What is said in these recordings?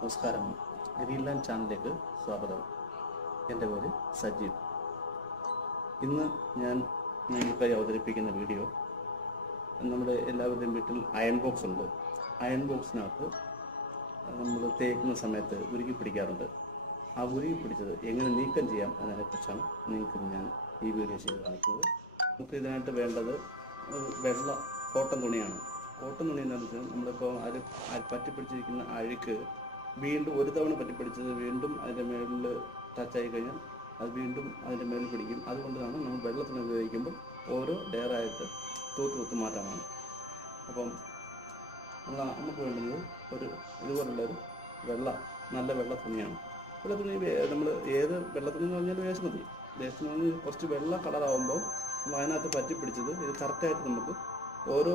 നമസ്കാരം. ഗ്രീൻലാൻഡ് ചാനലിലേക്ക് സ്വാഗതം. എൻ്റെ പേര് സജീവ്. ഇന്ന് ഞാൻ നിങ്ങൾക്കായി അവതരിപ്പിക്കുന്ന വീഡിയോ, നമ്മുടെ എല്ലാവരുടെയും വീട്ടിൽ അയൺ ബോക്സ് ഉണ്ട്. അയൺ ബോക്സിനകത്ത് നമ്മൾ തേക്കുന്ന സമയത്ത് ഉരുകി പിടിക്കാറുണ്ട്. ആ ഉരുകി പിടിച്ചത് എങ്ങനെ നീക്കം ചെയ്യാം എന്നതിനെക്കുറിച്ചാണ് നിങ്ങൾക്ക് ഞാൻ ഈ വീഡിയോ ചെയ്ത് കാണിക്കുന്നത്. നമുക്ക് ഇതിനായിട്ട് വേണ്ടത് വെള്ള കോട്ടൺ തുണിയാണ്. കോട്ടൺ തുണി എന്ന് വെച്ചാൽ നമ്മളിപ്പോൾ അത് പറ്റിപ്പിടിച്ചിരിക്കുന്ന അഴുക്ക് വീണ്ടും ഒരു തവണ പറ്റിപ്പിടിച്ചത് വീണ്ടും അതിൻ്റെ മേളിൽ ടച്ചായി കഴിഞ്ഞാൽ അത് വീണ്ടും അതിൻ്റെ മേളിൽ പിടിക്കും. അതുകൊണ്ടാണ് നമ്മൾ വെള്ളത്തിന് ഉപയോഗിക്കുമ്പോൾ ഓരോ ലെയറായിട്ട് തൂത്ത് മാറ്റാനാണ്. അപ്പം നമുക്ക് വേണ്ടുന്നത് ഒരു ഇതുപോലുള്ളൊരു നല്ല വെള്ള തുണിയാണ്. വെള്ള തുണി നമ്മൾ ഏത് വെള്ളത്തുണി എന്ന് പറഞ്ഞാൽ വേസ്റ്റ് മതി. വേസ്റ്റ് എന്ന് പറഞ്ഞാൽ കുറച്ച് വെള്ള കളറാകുമ്പോൾ നമ്മൾ അതിനകത്ത് പറ്റിപ്പിടിച്ചത് ഇത് കറക്റ്റായിട്ട് നമുക്ക് ഓരോ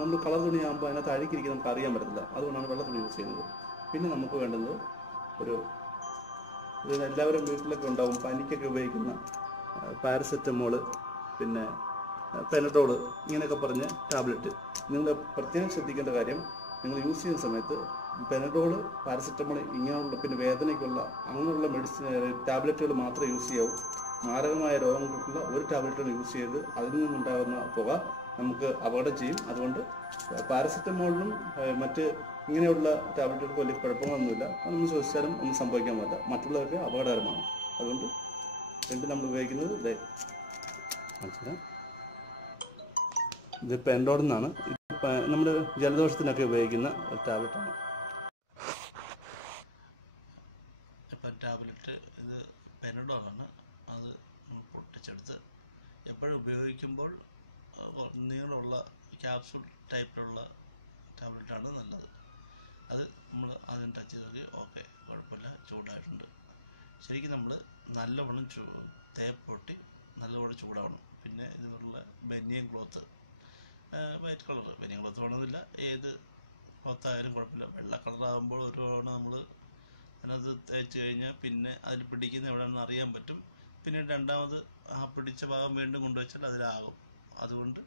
നമ്മൾ കളർ തുണിയാകുമ്പോൾ അതിനകത്ത് അഴുക്കിരിക്കും, നമുക്ക് അറിയാൻ പറ്റത്തില്ല. അതുകൊണ്ടാണ് വെള്ള തുണി യൂസ് ചെയ്യുന്നത്. പിന്നെ നമുക്ക് വേണ്ടുന്നത് എല്ലാവരും വീട്ടിലൊക്കെ ഉണ്ടാവും, പനിക്കൊക്കെ ഉപയോഗിക്കുന്ന പാരസെറ്റമോള്, പിന്നെ പെനഡോള്, ഇങ്ങനെയൊക്കെ പറഞ്ഞ ടാബ്ലറ്റ്. നിങ്ങൾ പ്രത്യേകം ശ്രദ്ധിക്കേണ്ട കാര്യം, നിങ്ങൾ യൂസ് ചെയ്യുന്ന സമയത്ത് പെനഡോള്, പാരസെറ്റമോൾ ഇങ്ങനെയുള്ള പിന്നെ വേദനയ്ക്കുള്ള അങ്ങനെയുള്ള ടാബ്ലറ്റുകൾ മാത്രമേ യൂസ് ചെയ്യാവൂ. മാരകമായ രോഗങ്ങൾക്കുള്ള ഒരു ടാബ്ലറ്റുകൾ യൂസ് ചെയ്ത് അതിൽ നിന്നുണ്ടാകുന്ന പുക നമുക്ക് അപകടം ചെയ്യും. അതുകൊണ്ട് പാരസെറ്റമോളിനും മറ്റ് ഇങ്ങനെയുള്ള ടാബ്ലറ്റുകൾക്ക് വലിയ കുഴപ്പങ്ങളൊന്നുമില്ല. അത് നമ്മൾ ശ്രദ്ധിച്ചാലും ഒന്നും സംഭവിക്കാൻ പറ്റില്ല, മറ്റുള്ളവർക്ക് അപകടകരമാണ്. അതുകൊണ്ട് നമ്മൾ ഉപയോഗിക്കുന്നത് ഇത് പെൻഡോൾ എന്നാണ്. ഇത് നമ്മൾ ജലദോഷത്തിനൊക്കെ ഉപയോഗിക്കുന്ന ഒരു ടാബ്ലറ്റാണ്. ഇപ്പം ടാബ്ലറ്റ് ഇത് പെനഡോളാണ്. അത് പൊട്ടിച്ചെടുത്ത് എപ്പോഴും ഉപയോഗിക്കുമ്പോൾ നീളമുള്ള ക്യാപ്സൂൾ ടൈപ്പിലുള്ള ടാബ്ലറ്റാണ് നല്ലത്. അത് നമ്മൾ ആദ്യം ടച്ച് ചെയ്ത് നോക്കി, ഓക്കെ, കുഴപ്പമില്ല, ചൂടായിട്ടുണ്ട്. ശരിക്കും നമ്മൾ നല്ലവണ്ണം തേപ്പൊട്ടി നല്ലവണ്ണം ചൂടാവണം. പിന്നെ ഇതുപോലുള്ള ബനിയൻ ക്ലോത്ത്, വൈറ്റ് കളർ ബനിയൻ ക്ലോത്ത് വേണമെന്നില്ല, ഏത് ക്ലോത്തായാലും കുഴപ്പമില്ല. വെള്ള കളറാകുമ്പോൾ ഒരു തവണ നമ്മൾ അതിനകത്ത് തേച്ച് കഴിഞ്ഞാൽ പിന്നെ അതിൽ പിടിക്കുന്ന എവിടെയാണെന്ന് അറിയാൻ പറ്റും. പിന്നെ രണ്ടാമത് ആ പിടിച്ച ഭാഗം വീണ്ടും കൊണ്ടുവച്ചാൽ അതിലാകും. അതുകൊണ്ട്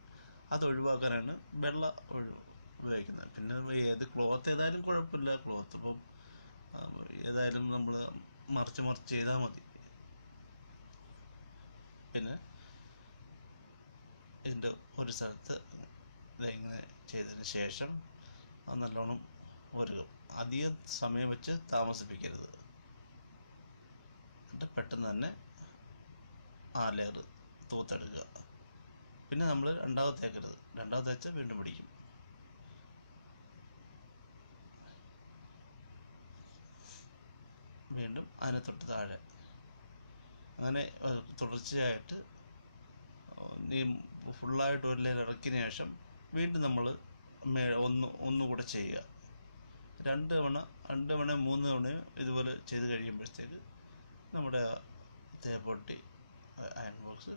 അത് ഒഴിവാക്കാനാണ് വെള്ള ഉപയോഗിക്കുന്നത്. പിന്നെ ഏത് ക്ലോത്ത് ഏതായാലും കുഴപ്പമില്ല. ക്ലോത്ത് ഇപ്പം ഏതായാലും നമ്മൾ മറിച്ച് ചെയ്താൽ മതി. പിന്നെ ഇതിൻ്റെ ഒരു സ്ഥലത്ത് ഇതിങ്ങനെ ചെയ്തതിന് ശേഷം അത് നല്ലോണം ഒരുക്കും. അധികം സമയം വെച്ച് താമസിപ്പിക്കരുത്. എന്നിട്ട് പെട്ടെന്ന് തന്നെ ആ ലെയർ തൂത്തെടുക്കുക. പിന്നെ നമ്മൾ രണ്ടാമത് തേക്കരുത്. രണ്ടാമത് തേച്ചാൽ വീണ്ടും പിടിക്കും. വീണ്ടും അതിനെ തൊട്ട് താഴെ, അങ്ങനെ തുടർച്ചയായിട്ട് ഈ ഫുള്ളായിട്ട് ഒരു ലെയർ ഇറക്കിയതിന് ശേഷം വീണ്ടും നമ്മൾ ഒന്നുകൂടെ ചെയ്യുക. രണ്ട് തവണ 3 തവണയും ഇതുപോലെ ചെയ്ത് കഴിയുമ്പോഴത്തേക്ക് നമ്മുടെ തേപ്പൊട്ടി അയൺ ബോക്സ്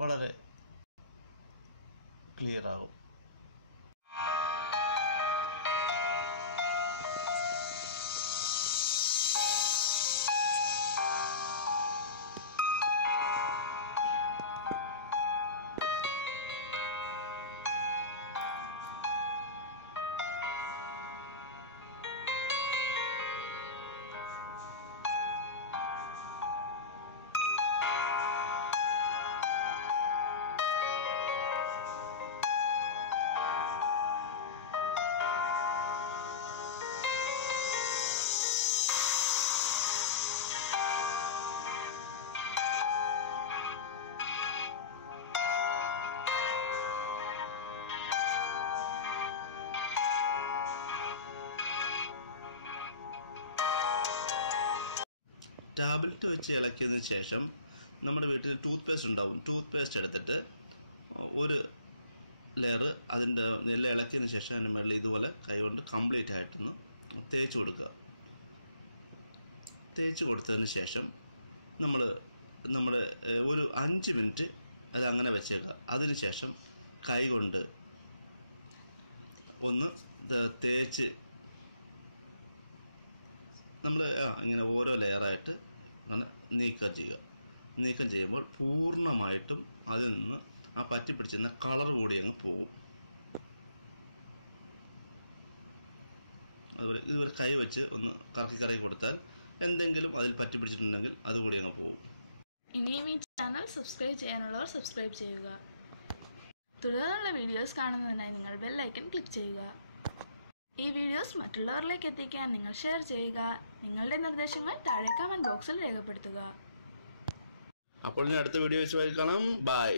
വളരെ ക്ലിയർ ആകും. ടാബ്ലറ്റ് വെച്ച് ഇളക്കിയതിന് ശേഷം നമ്മുടെ വീട്ടിൽ ടൂത്ത് പേസ്റ്റ് ഉണ്ടാകും. ടൂത്ത് പേസ്റ്റ് എടുത്തിട്ട് ഒരു ലെയർ അതിൻ്റെ എല്ലാം ഇളക്കിയതിന് ശേഷം അതിന് മേളിൽ ഇതുപോലെ കൈകൊണ്ട് കംപ്ലീറ്റ് ആയിട്ടൊന്ന് തേച്ച് കൊടുക്കുക. തേച്ച് കൊടുത്തതിന് ശേഷം നമ്മൾ ഒരു 5 മിനിറ്റ് അത് അങ്ങനെ വെച്ചേക്കുക. അതിന് ശേഷം കൈ കൊണ്ട് ഒന്ന് തേച്ച് നമ്മൾ ഇങ്ങനെ ഓരോ ലെയറായിട്ട് അങ്ങനെ നീക്കം ചെയ്യുമ്പോൾ പൂർണ്ണമായിട്ടും അതിൽ നിന്ന് ആ പറ്റിപ്പിടിച്ചിരുന്ന കളർ കൂടി അങ്ങ് പോകും. അതുപോലെ ഇതുപോലെ കൈ വെച്ച് ഒന്ന് കറക്കി കൊടുത്താൽ എന്തെങ്കിലും അതിൽ പറ്റി പിടിച്ചിട്ടുണ്ടെങ്കിൽ അതുകൂടി അങ്ങ് പോകും. ഇനിയും ഈ ചാനൽ സബ്സ്ക്രൈബ് ചെയ്യാനുള്ളവർ സബ്സ്ക്രൈബ് ചെയ്യുക. തുടർന്നുള്ള വീഡിയോസ് കാണുന്നതിനായി നിങ്ങൾ ബെൽ ഐക്കൺ ക്ലിക്ക് ചെയ്യുക. ഈ വീഡിയോസ് മറ്റുള്ളവരിലേക്ക് എത്തിക്കാൻ നിങ്ങൾ ഷെയർ ചെയ്യുക. നിങ്ങളുടെ നിർദ്ദേശങ്ങൾ താഴെ കമന്റ് ബോക്സിൽ രേഖപ്പെടുത്തുക. അപ്പോൾ അടുത്ത വീഡിയോ വെച്ച് കാണാം. ബൈ.